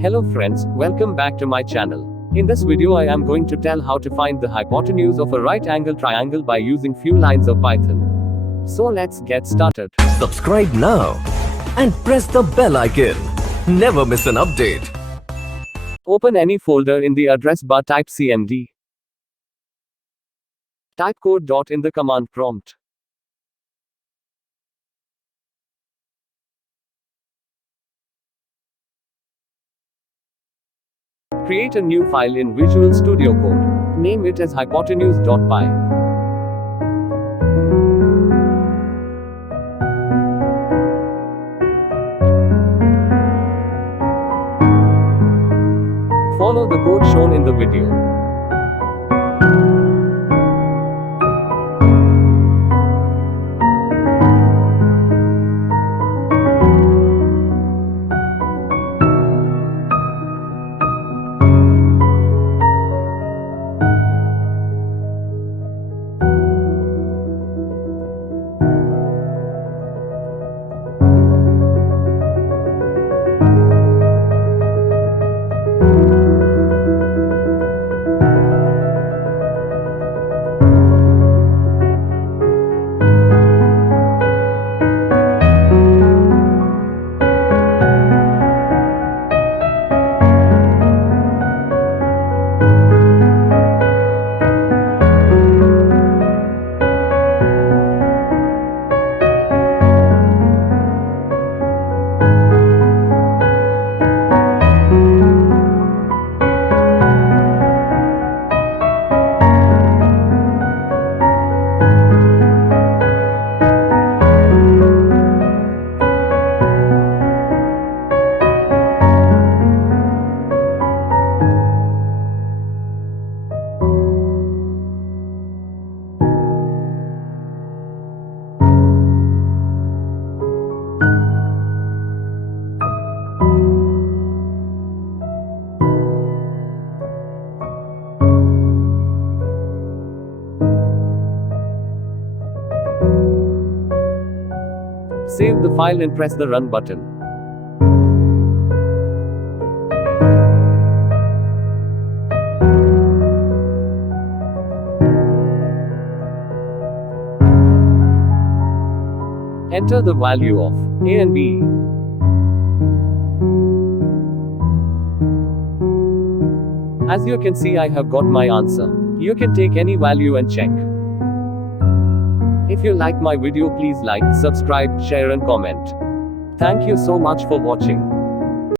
Hello friends, welcome back to my channel. In this video I am going to tell how to find the hypotenuse of a right angle triangle by using few lines of Python. So let's get started. Subscribe now and press the bell icon. Never miss an update. Open any folder in the address bar, type cmd. Type code dot in the command prompt. Create a new file in Visual Studio Code. Name it as hypotenuse.py. Follow the code shown in the video. Save the file and press the Run button. Enter the value of A and B. As you can see, I have got my answer. You can take any value and check. If you like my video, please like, subscribe, share and comment. Thank you so much for watching.